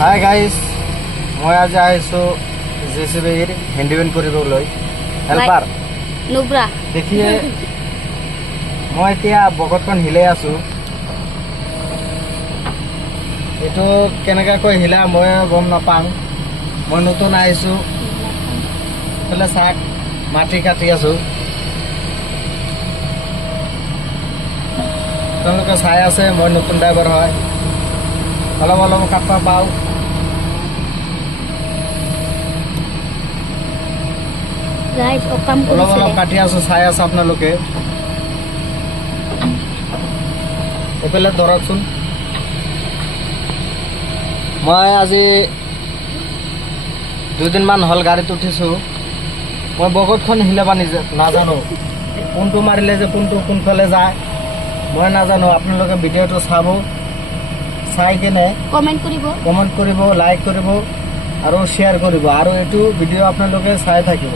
Hi guys, মই আজি আহিছো জেচিবিৰ হেণ্ডিমেন কৰিবলৈ হেল্পাৰ নুব্ৰা দেখিয়ে মই এতিয়া বকতখন হিলাই আছো। এইটো কেনেকৈ হিলা মই গম নাপাওঁ। মই নতুন আহিছো, এইফালে চাক মাটি কাটি আছো। তেওঁলোকে চাই আছে মই নতুন ড্ৰাইভাৰ হয়, অলপ অলপ কাটবা পাওঁ। অলপ অলপ কাটি আছো, চাই আছে আপোনালোকে। এইফালে ধৰকচোন, মই আজি 2 দিনমান হ'ল গাড়ীত উঠিছো। মই বকতখন হিলাব নাজানো, কোনটো মাৰিলে যে কোনফালে যায় মই নাজানো। আপোনালোকে ভিডিঅ'টো চাব, চাই কিনে কমেন্ট কৰিব, লাইক কৰিব আৰু শ্বেয়াৰ কৰিব, আৰু এইটো ভিডিঅ' আপোনালোকে চাই থাকিব।